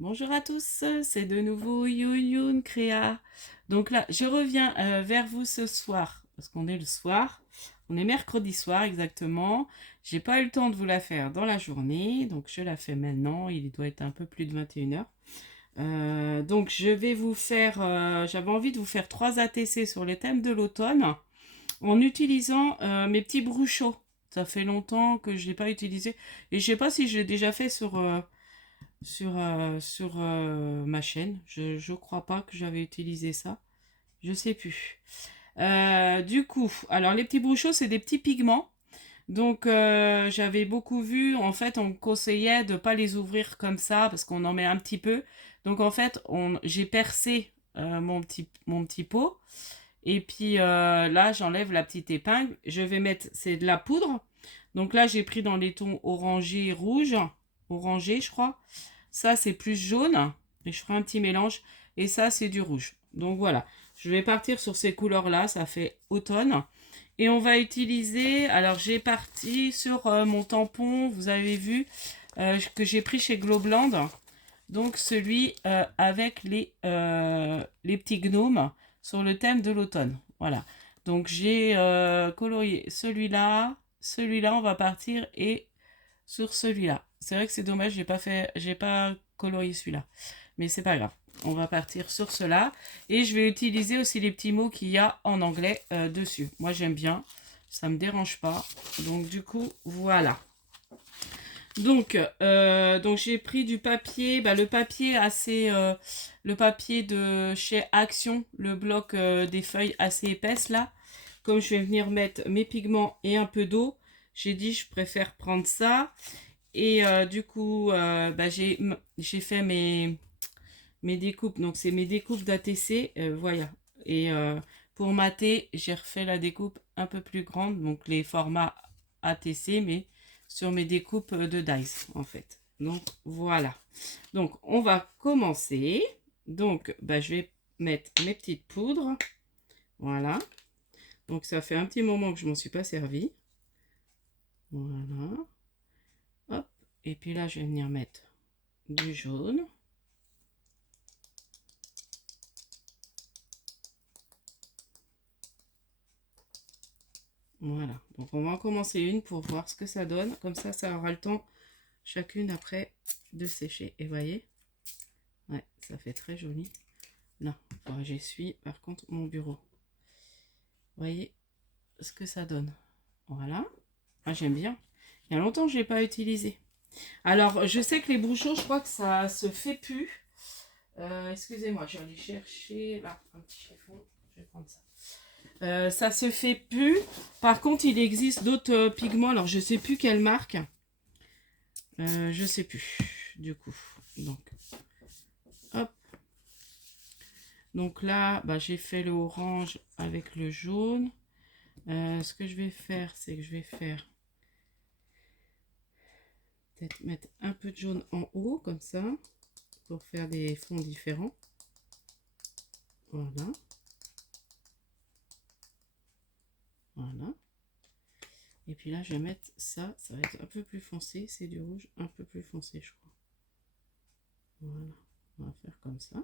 Bonjour à tous, c'est de nouveau Youn Créa. Donc là, je reviens vers vous ce soir, parce qu'on est le soir, on est mercredi soir exactement. J'ai pas eu le temps de vous la faire dans la journée, donc je la fais maintenant, il doit être un peu plus de 21h. Donc je vais vous faire, j'avais envie de vous faire 3 ATC sur le thème de l'automne, en utilisant mes petits bruchots. Ça fait longtemps que je ne l'ai pas utilisé, et je sais pas si je l'ai déjà fait sur ma chaîne. Je crois pas que j'avais utilisé ça. Je sais plus. Du coup, alors les petits bruchots, c'est des petits pigments. Donc j'avais beaucoup vu, en fait, on me conseillait de pas les ouvrir comme ça parce qu'on en met un petit peu. Donc en fait, j'ai percé mon petit pot. Et puis là, j'enlève la petite épingle. Je vais mettre, c'est de la poudre. Donc là, j'ai pris dans les tons orangé, rouge, orangé, je crois. Ça, c'est plus jaune. Et je ferai un petit mélange. Et ça, c'est du rouge. Donc voilà. Je vais partir sur ces couleurs-là. Ça fait automne. Et on va utiliser. Alors, j'ai parti sur mon tampon. Vous avez vu que j'ai pris chez Globland. Donc, celui avec les petits gnomes sur le thème de l'automne. Voilà. Donc, j'ai colorié celui-là. Celui-là, on va partir et sur celui-là. C'est vrai que c'est dommage, j'ai pas colorié celui-là. Mais c'est pas grave. On va partir sur cela. Et je vais utiliser aussi les petits mots qu'il y a en anglais dessus. Moi, j'aime bien. Ça me dérange pas. Donc, du coup, voilà. Donc j'ai pris du papier, le papier assez, le papier de chez Action, le bloc des feuilles assez épaisses là. Comme je vais venir mettre mes pigments et un peu d'eau, j'ai dit je préfère prendre ça. Et du coup, j'ai fait mes découpes. Donc c'est mes découpes d'ATC, voilà. Et pour mater, j'ai refait la découpe un peu plus grande, donc les formats ATC, mais sur mes découpes de dice en fait. Donc voilà. Donc on va commencer. Donc je vais mettre mes petites poudres. Voilà. Donc ça fait un petit moment que je m'en suis pas servi. Voilà. Hop. Et puis là, je vais venir mettre du jaune. Voilà, donc on va en commencer une pour voir ce que ça donne. Comme ça aura le temps chacune après de sécher. Et voyez, ouais, ça fait très joli. Là, j'essuie par contre mon bureau. Voyez ce que ça donne. Voilà. Ah, j'aime bien. Il y a longtemps que je n'ai pas utilisé. Alors, je sais que les bouchons, je crois que ça se fait plus. Excusez-moi, je vais aller chercher là un petit chiffon. Je vais prendre ça. Ça se fait plus. Par contre, il existe d'autres pigments. Alors, je sais plus quelle marque. Je sais plus. Du coup, donc, hop. Donc là, j'ai fait le orange avec le jaune. Ce que je vais faire, c'est que je vais faire peut-être mettre un peu de jaune en haut comme ça pour faire des fonds différents. Voilà. Voilà. Et puis là, je vais mettre ça. Ça va être un peu plus foncé. C'est du rouge un peu plus foncé, je crois. Voilà. On va faire comme ça.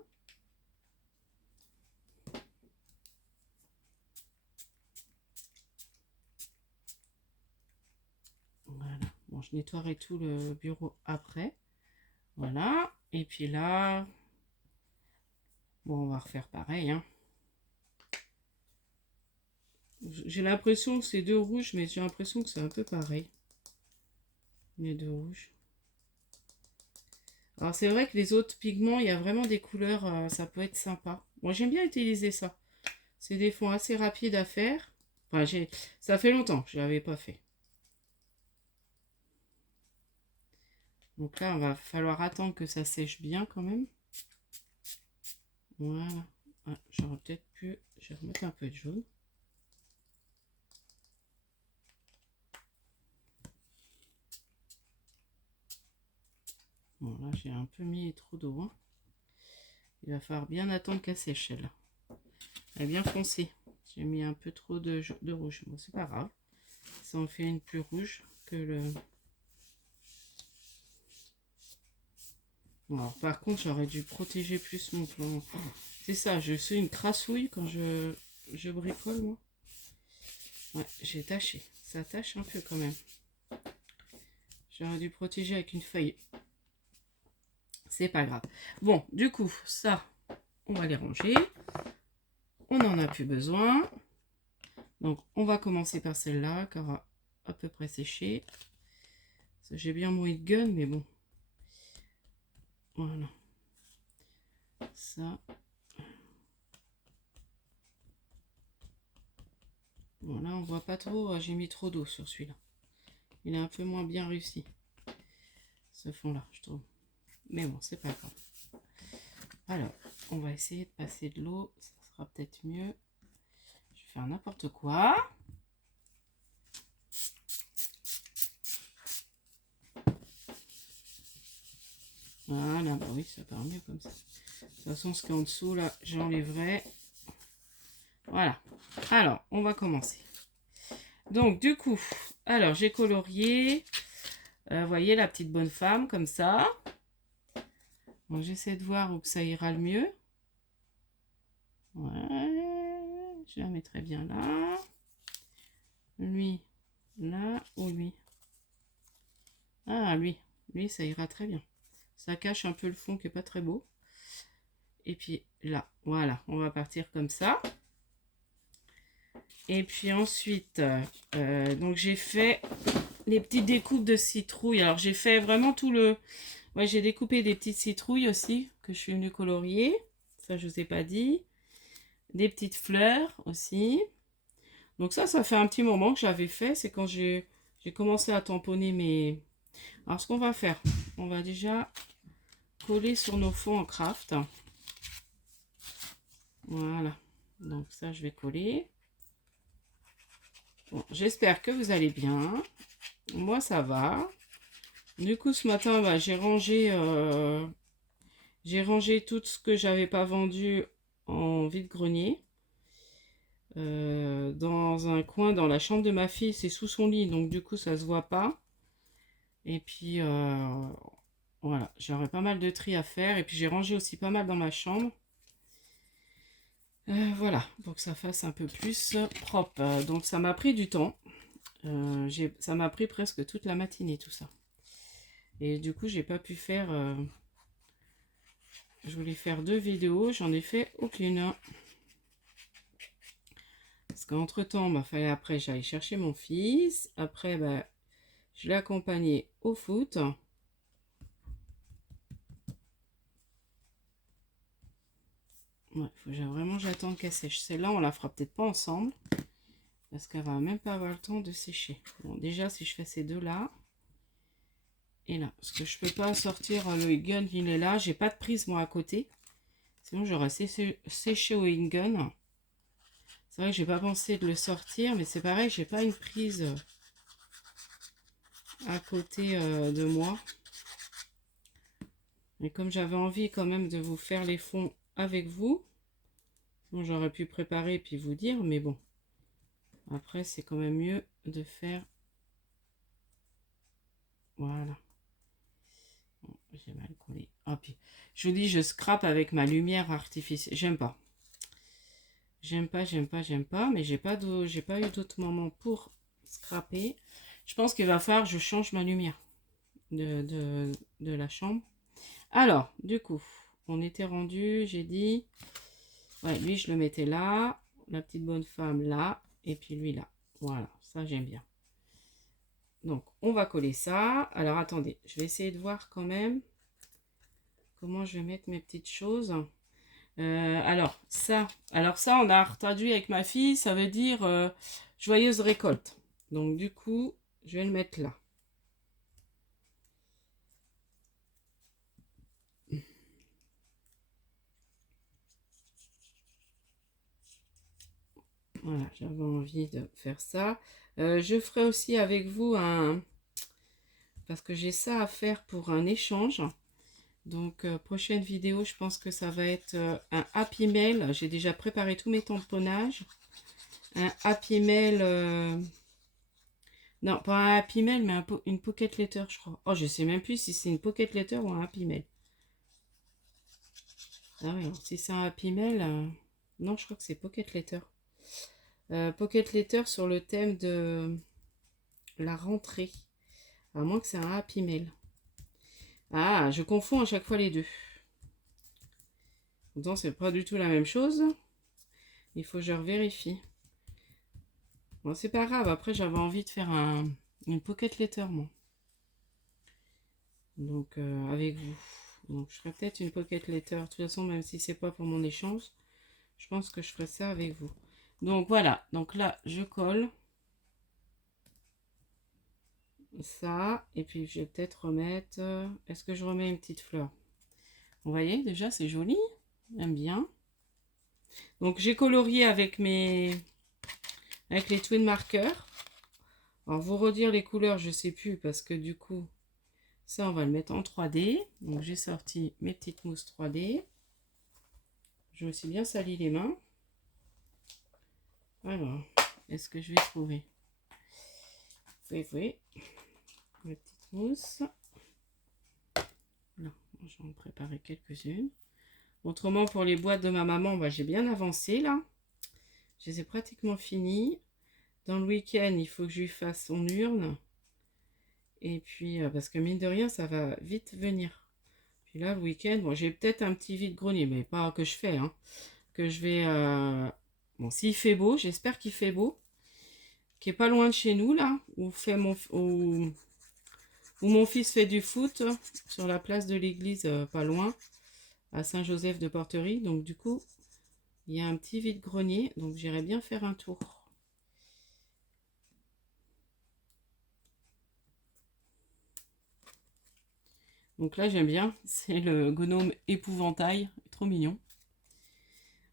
Voilà. Bon, je nettoierai tout le bureau après. Voilà. Et puis là, bon, on va refaire pareil, hein. J'ai l'impression que c'est deux rouges, mais j'ai l'impression que c'est un peu pareil. Les deux rouges. Alors c'est vrai que les autres pigments, il y a vraiment des couleurs, ça peut être sympa. Moi j'aime bien utiliser ça. C'est des fonds assez rapides à faire. Enfin, ça fait longtemps que je ne l'avais pas fait. Donc là, il va falloir attendre que ça sèche bien quand même. Voilà. Ah, j'aurais peut-être pu... Je vais remettre un peu de jaune. Bon, là, j'ai un peu mis trop d'eau, hein. Il va falloir bien attendre qu'elle sèche, elle. Elle est bien foncée. J'ai mis un peu trop de rouge. Bon, c'est pas grave. Ça en fait une plus rouge que le... Alors, par contre, j'aurais dû protéger plus mon plan. C'est ça, je suis une crassouille quand je bricole, moi. Ouais, j'ai taché. Ça tâche un peu quand même. J'aurais dû protéger avec une feuille. C'est pas grave. Bon, du coup, ça, on va les ranger. On n'en a plus besoin. Donc, on va commencer par celle-là, qui aura à peu près séché. J'ai bien mouillé de gun, mais bon. Voilà. Ça. Voilà, on voit pas trop. J'ai mis trop d'eau sur celui-là. Il est un peu moins bien réussi. Ce fond-là, je trouve. Mais bon, c'est pas grave. Alors, on va essayer de passer de l'eau. Ça sera peut-être mieux. Je vais faire n'importe quoi. Voilà, bah oui, ça part mieux comme ça. De toute façon, ce qui est en dessous, là, j'enlèverai. Voilà. Alors, on va commencer. Donc, du coup, alors, j'ai colorié. Vous voyez, la petite bonne femme, comme ça. Donc, j'essaie de voir où que ça ira le mieux. Ouais, je la mettrai bien là. Lui, là, ou lui. Ah, lui, ça ira très bien. Ça cache un peu le fond qui est pas très beau. Et puis là, voilà, on va partir comme ça. Et puis ensuite, donc j'ai fait les petites découpes de citrouilles. Alors j'ai fait vraiment tout le... Ouais, j'ai découpé des petites citrouilles aussi que je suis venue colorier. Ça, je vous ai pas dit. Des petites fleurs aussi. Donc ça fait un petit moment que j'avais fait. C'est quand j'ai commencé à tamponner mes... Alors ce qu'on va faire, on va déjà coller sur nos fonds en craft. Voilà. Donc ça, je vais coller. Bon, j'espère que vous allez bien. Moi, ça va. Du coup, ce matin, bah, j'ai rangé tout ce que j'avais pas vendu en vide-grenier. Dans un coin dans la chambre de ma fille, c'est sous son lit, donc du coup, ça se voit pas. Et puis, voilà, j'aurais pas mal de tri à faire. Et puis, j'ai rangé aussi pas mal dans ma chambre. Voilà, pour que ça fasse un peu plus propre. Donc, ça m'a pris du temps. Ça m'a pris presque toute la matinée, tout ça. Et du coup, j'ai pas pu faire... je voulais faire 2 vidéos, j'en ai fait aucune. Parce qu'entre temps, bah, fallait après j'aille chercher mon fils. Après, bah, je l'ai accompagné au foot. Ouais, faut que vraiment j'attende qu'elle sèche. Celle-là, on la fera peut-être pas ensemble. Parce qu'elle va même pas avoir le temps de sécher. Bon, déjà, si je fais ces deux-là. Et là, parce que je peux pas sortir le gun, il est là. J'ai pas de prise, moi, à côté. Sinon, j'aurais séché au gun. C'est vrai que j'ai pas pensé de le sortir, mais c'est pareil, j'ai pas une prise à côté de moi. Mais comme j'avais envie quand même de vous faire les fonds avec vous, bon, j'aurais pu préparer et puis vous dire, mais bon. Après, c'est quand même mieux de faire... Voilà. Bon, j'ai mal collé. Ah, puis, je vous dis, je scrape avec ma lumière artificielle. J'aime pas. J'aime pas, mais j'ai pas eu d'autres moments pour scraper. Je pense qu'il va falloir que je change ma lumière de la chambre. Alors, du coup, on était rendu, j'ai dit, ouais, lui je le mettais là, la petite bonne femme là, et puis lui là. Voilà, ça j'aime bien. Donc, on va coller ça. Alors, attendez, je vais essayer de voir quand même comment je vais mettre mes petites choses. Alors ça, on a traduit avec ma fille, ça veut dire joyeuse récolte. Donc, du coup, je vais le mettre là. Voilà, j'avais envie de faire ça. Je ferai aussi avec vous un... Parce que j'ai ça à faire pour un échange. Donc, prochaine vidéo, je pense que ça va être un Happy Mail. J'ai déjà préparé tous mes tamponnages. Un Happy Mail... Non, pas un Happy Mail, mais une Pocket Letter, je crois. Oh, je sais même plus si c'est une Pocket Letter ou un Happy Mail. Ah oui, si c'est un Happy Mail, non, je crois que c'est Pocket Letter. Pocket Letter sur le thème de la rentrée. À moins que c'est un Happy Mail. Ah, je confonds à chaque fois les deux. Pourtant, c'est pas du tout la même chose. Il faut que je vérifie. Bon, c'est pas grave. Après, j'avais envie de faire une Pocket Letter, moi. Donc, avec vous. Donc, je ferai peut-être une Pocket Letter. De toute façon, même si c'est pas pour mon échange, je pense que je ferai ça avec vous. Donc, voilà. Donc là, je colle ça. Et puis, je vais peut-être remettre... est-ce que je remets une petite fleur? Vous voyez, déjà, c'est joli. J'aime bien. Donc, j'ai colorié avec avec les twin markers. Alors, vous redire les couleurs, je sais plus, parce que du coup, ça, on va le mettre en 3D. Donc, j'ai sorti mes petites mousses 3D. Je me suis bien sali les mains. Alors, est-ce que je vais trouver? Oui. Mes petites mousses. Là, j'en ai préparé quelques-unes. Autrement, pour les boîtes de ma maman, bah, j'ai bien avancé, là. Je les ai pratiquement finies. Dans le week-end, il faut que je lui fasse son urne. Et puis, parce que mine de rien, ça va vite venir. Puis là, le week-end, bon, j'ai peut-être un petit vide-grenier, mais pas que je fais, hein. Que je vais... bon, s'il fait beau, j'espère qu'il fait beau. Qui est pas loin de chez nous, là, où mon fils fait du foot, sur la place de l'église, pas loin, à Saint-Joseph de Porterie. Donc, du coup, il y a un petit vide-grenier, donc j'irai bien faire un tour. Donc là, j'aime bien, c'est le gnome épouvantail, trop mignon.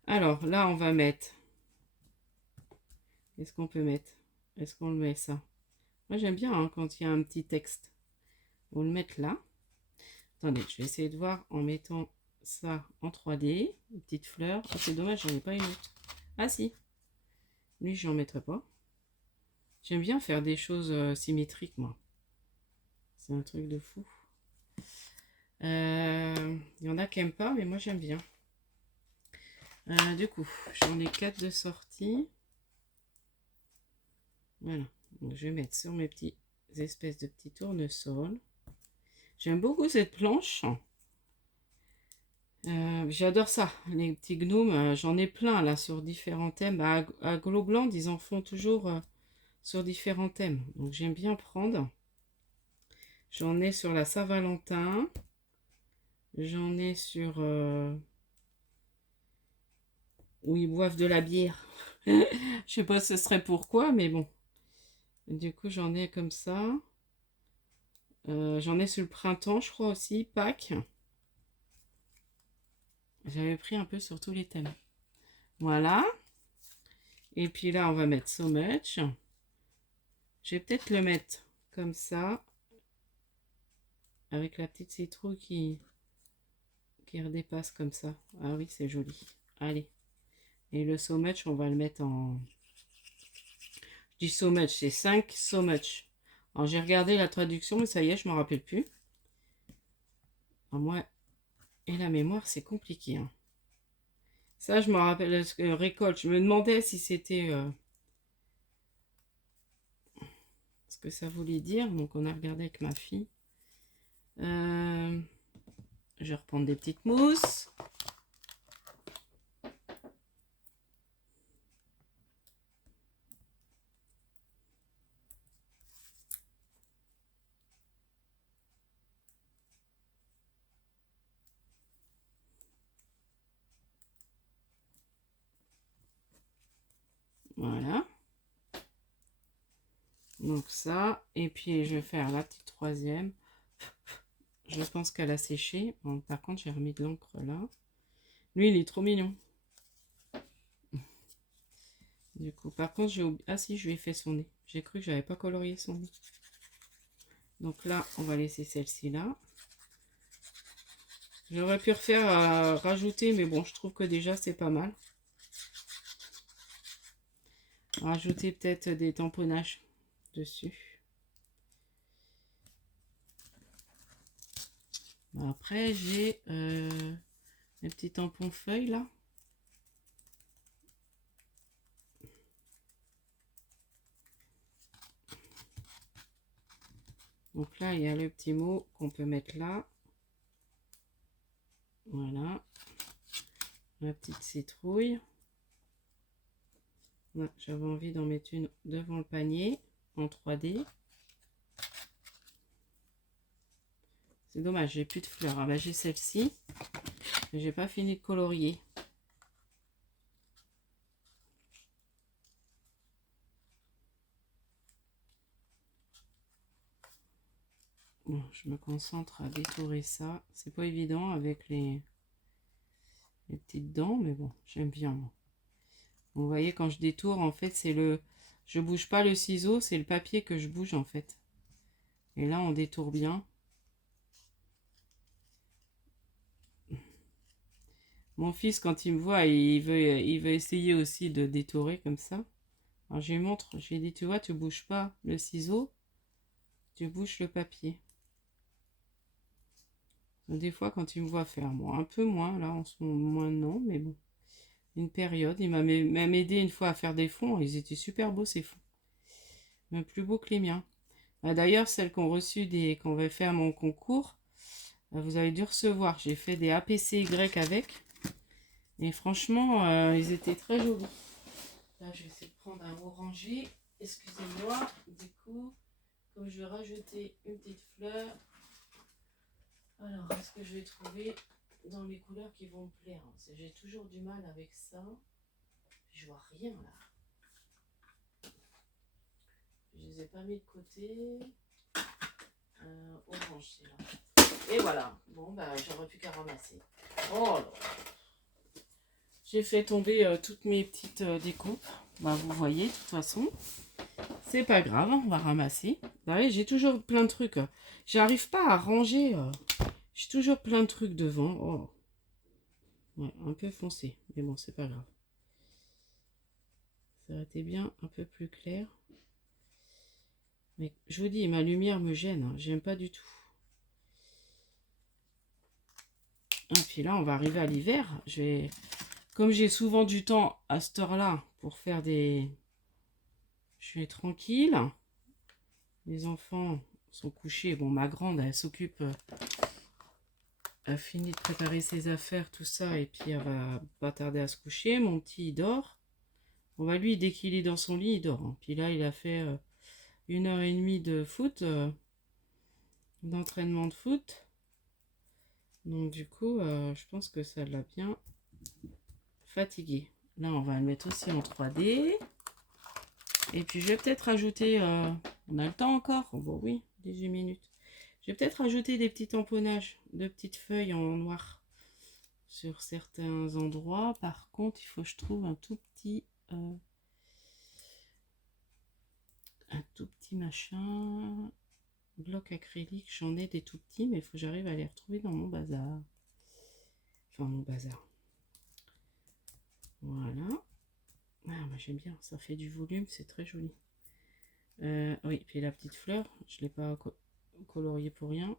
Alors, là, on va mettre... Qu'est-ce qu'on peut mettre? Est-ce qu'on le met ça? Moi, j'aime bien hein, quand il y a un petit texte. On va le mettre là. Attendez, je vais essayer de voir en mettant ça en 3D. Une petite fleur. Oh, c'est dommage, j'en ai pas une autre. Ah si, lui, je n'en mettrai pas. J'aime bien faire des choses symétriques, moi. C'est un truc de fou. Il y en a qui n'aiment pas, mais moi, j'aime bien. Du coup, j'en ai 4 de sortie. Voilà. Donc, je vais mettre sur mes petits espèces de petits tournesols. J'aime beaucoup cette planche. J'adore ça, les petits gnomes. J'en ai plein là sur différents thèmes. À Globland, ils en font toujours sur différents thèmes. Donc j'aime bien prendre. J'en ai sur la Saint-Valentin. J'en ai sur où ils boivent de la bière. Je sais pas ce serait pourquoi, mais bon. Du coup, j'en ai comme ça. J'en ai sur le printemps, je crois aussi, Pâques. J'avais pris un peu sur tous les thèmes. Voilà. Et puis là, on va mettre So Much. Je vais peut-être le mettre comme ça. Avec la petite citrouille qui redépasse comme ça. Ah oui, c'est joli. Allez. Et le So Much, on va le mettre en... Je dis So Much, c'est 5 So Much. Alors j'ai regardé la traduction, mais ça y est, je m'en rappelle plus. Alors, moi, et la mémoire, c'est compliqué. Hein. Ça, je me rappelle, récolte. Je me demandais si c'était ce que ça voulait dire. Donc, on a regardé avec ma fille. Je vais reprendre des petites mousses. Voilà. Donc ça. Et puis, je vais faire la petite troisième. Je pense qu'elle a séché. Bon, par contre, j'ai remis de l'encre là. Lui, il est trop mignon. Du coup, par contre, j'ai oublié... Ah si, je lui ai fait son nez. J'ai cru que j'avais pas colorié son nez. Donc là, on va laisser celle-ci là. J'aurais pu refaire rajouter, mais bon, je trouve que déjà, c'est pas mal. Rajouter peut-être des tamponnages dessus. Après, j'ai les petits tampons feuilles là. Donc là, il y a le petit mot qu'on peut mettre là. Voilà. La petite citrouille. J'avais envie d'en mettre une devant le panier en 3D. C'est dommage, j'ai plus de fleurs. Ah bah, j'ai celle-ci. Mais j'ai pas fini de colorier. Bon, je me concentre à détourer ça. C'est pas évident avec les petites dents, mais bon, j'aime bien moi. Vous voyez, quand je détourne, en fait, c'est le... Je bouge pas le ciseau, c'est le papier que je bouge, en fait. Et là, on détourne bien. Mon fils, quand il me voit, il veut essayer aussi de détourer comme ça. Alors, je lui montre, je lui ai dit, tu vois, tu bouges pas le ciseau, tu bouges le papier. Des fois, quand il me voit faire, bon, un peu moins, là, en ce moment, non, mais bon. Une période, il m'a même aidé une fois à faire des fonds, ils étaient super beaux, ces fonds. Même plus beaux que les miens. D'ailleurs, celles qu'on reçu qu'on va faire mon concours, vous avez dû recevoir. J'ai fait des APCY avec. Et franchement, ils étaient très jolis. Là, je vais essayer de prendre un orangé. Excusez-moi. Du coup, comme je vais rajouter une petite fleur. Alors, est-ce que je vais trouver dans les couleurs qui vont me plaire? J'ai toujours du mal avec ça. Je vois rien là. Je les ai pas mis de côté. Orange, c'est là. Et voilà. Bon, bah, j'aurais plus qu'à ramasser. Oh là. J'ai fait tomber toutes mes petites découpes. Bah, vous voyez, de toute façon. C'est pas grave, on va ramasser. Bah oui, j'ai toujours plein de trucs. J'arrive pas à ranger. J'ai toujours plein de trucs devant. Oh. Ouais, un peu foncé. Mais bon, c'est pas grave. Ça aurait été bien un peu plus clair. Mais je vous dis, ma lumière me gêne. Hein. J'aime pas du tout. Et puis là, on va arriver à l'hiver. Comme j'ai souvent du temps à cette heure-là pour faire des... Je suis tranquille. Les enfants sont couchés. Bon, ma grande, elle s'occupe... a fini de préparer ses affaires, tout ça. Et puis, elle va pas tarder à se coucher. Mon petit, il dort. On va lui, dès qu'il est dans son lit, il dort. Hein. Puis là, il a fait 1h30 de foot. D'entraînement de foot. Donc, du coup, je pense que ça l'a bien fatigué. Là, on va le mettre aussi en 3D. Et puis, je vais peut-être rajouter... on a le temps encore? Oh, bon, oui, 18 minutes. Je vais peut-être rajouter des petits tamponnages de petites feuilles en noir sur certains endroits. Par contre, il faut que je trouve un tout petit machin. Bloc acrylique, j'en ai des tout petits, mais il faut que j'arrive à les retrouver dans mon bazar. Enfin, mon bazar. Voilà. Ah, moi j'aime bien, ça fait du volume, c'est très joli. Oui, puis la petite fleur, je ne l'ai pas coloriée pour rien.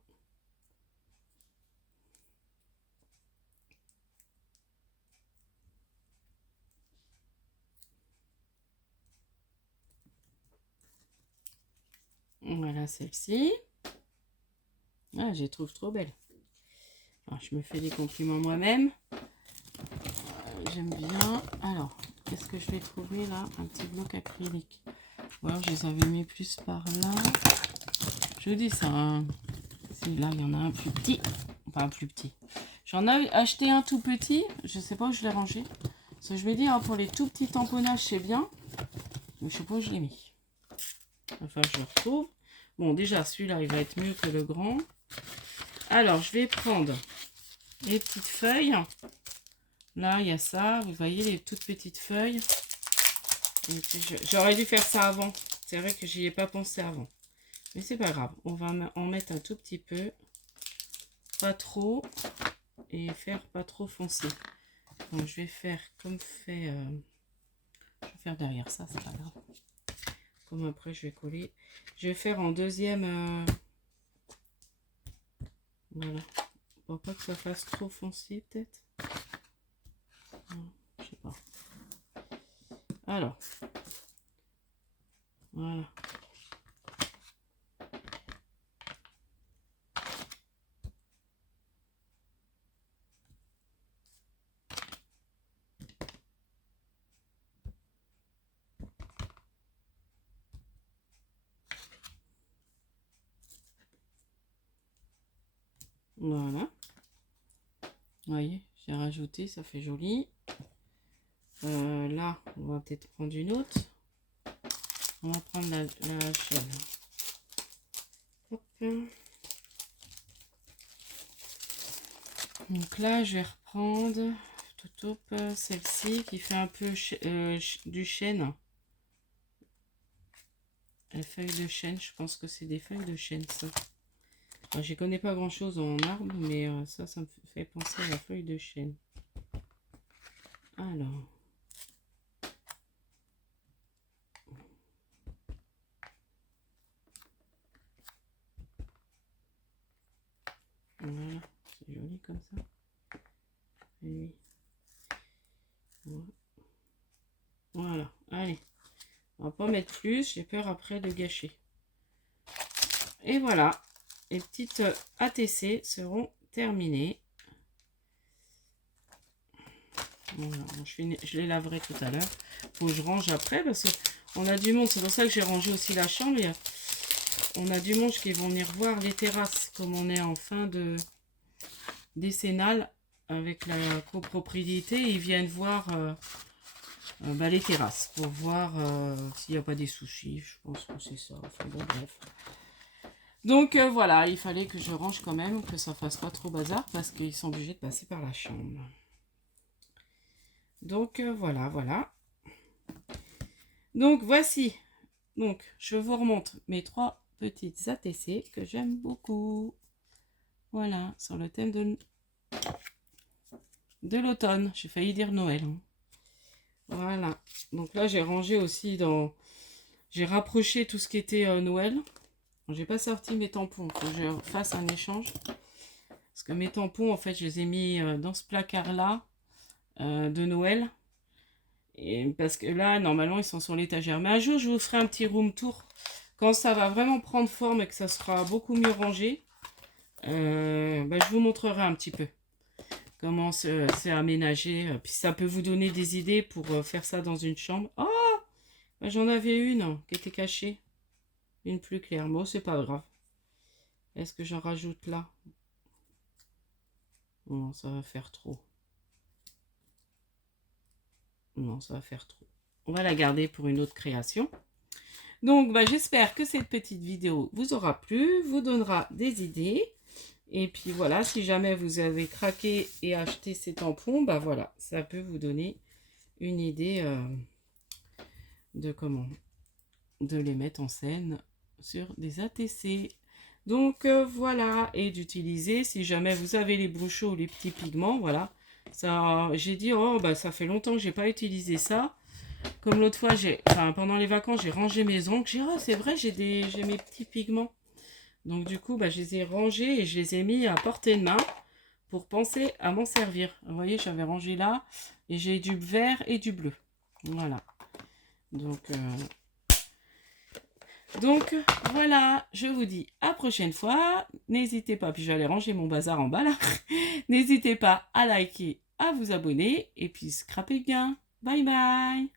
Voilà celle-ci. Ah, je les trouve trop belles. Alors, je me fais des compliments moi-même. J'aime bien. Alors, qu'est-ce que je vais trouver là? Un petit bloc acrylique. Ou alors, je les avais mis plus par là. Je vous dis ça. Hein. Si là, il y en a un plus petit. Enfin, un plus petit. J'en ai acheté un tout petit. Je sais pas où je l'ai rangé. Parce que je vais dire, hein, pour les tout petits tamponnages, c'est bien. Mais je sais pas où je l'ai mis. Enfin, je le retrouve. Bon, déjà, celui-là, il va être mieux que le grand. Alors, je vais prendre les petites feuilles. Là, il y a ça. Vous voyez, les toutes petites feuilles. J'aurais dû faire ça avant. C'est vrai que j'y ai pas pensé avant. Mais c'est pas grave. On va en mettre un tout petit peu. Pas trop. Et faire pas trop foncé. Donc, je vais faire comme fait... je vais faire derrière ça, c'est pas grave. Comme après, je vais coller. Je vais faire en deuxième... voilà. Pour pas que ça fasse trop foncé, peut-être. Je sais pas. Alors. Voilà. Voilà. Vous voyez, j'ai rajouté, ça fait joli. Là, on va peut-être prendre une autre. On va prendre la chaîne. Hop. Donc là, je vais reprendre celle-ci qui fait un peu du chêne. Les feuilles de chêne, je pense que c'est des feuilles de chêne, ça. Enfin, je connais pas grand-chose en arbre, mais ça me fait penser à la feuille de chêne. Alors. Voilà, c'est joli comme ça. Et voilà, allez. On va pas mettre plus, j'ai peur après de gâcher. Et voilà, les petites ATC seront terminées. Voilà, je les laverai tout à l'heure. Faut que je range après parce qu'on a du monde. C'est pour ça que j'ai rangé aussi la chambre. On a du monde qui vont venir voir les terrasses. Comme on est en fin de décennale avec la copropriété, ils viennent voir les terrasses pour voir s'il n'y a pas des soucis. Je pense que c'est ça. Enfin, bon, bref. Donc voilà, il fallait que je range quand même, que ça fasse pas trop bazar parce qu'ils sont obligés de passer par la chambre. Donc voilà, voilà. Donc voici. Donc je vous remonte mes 3 petites ATC que j'aime beaucoup. Voilà, sur le thème de l'automne. J'ai failli dire Noël. Hein. Voilà. Donc là j'ai rangé aussi dans... J'ai rapproché tout ce qui était Noël. J'ai pas sorti mes tampons. Faut que je fasse un échange. Parce que mes tampons, en fait, je les ai mis dans ce placard-là de Noël. Et parce que là, normalement, ils sont sur l'étagère. Mais un jour, je vous ferai un petit room tour. Quand ça va vraiment prendre forme et que ça sera beaucoup mieux rangé, je vous montrerai un petit peu comment c'est aménagé. Puis ça peut vous donner des idées pour faire ça dans une chambre. Oh, j'en avais une qui était cachée. Une plus claire. Bon, c'est pas grave. Est-ce que j'en rajoute là? Non, ça va faire trop. Non, ça va faire trop. On va la garder pour une autre création. Donc, j'espère que cette petite vidéo vous aura plu, vous donnera des idées. Et puis voilà, si jamais vous avez craqué et acheté ces tampons, voilà, ça peut vous donner une idée de les mettre en scène sur des ATC. Donc voilà, et d'utiliser, si jamais vous avez les bruchots ou les petits pigments, voilà. Ça, j'ai dit, oh, ça fait longtemps que j'ai pas utilisé ça. Comme l'autre fois, pendant les vacances, j'ai rangé mes ongles. J'ai dit, oh, c'est vrai, j'ai mes petits pigments. Donc du coup, je les ai rangés et je les ai mis à portée de main pour penser à m'en servir. Vous voyez, j'avais rangé là et j'ai du vert et du bleu. Voilà. Donc voilà, je vous dis à la prochaine fois. N'hésitez pas, puis je vais aller ranger mon bazar en bas là. N'hésitez pas à liker, à vous abonner et puis scrapez bien. Bye bye.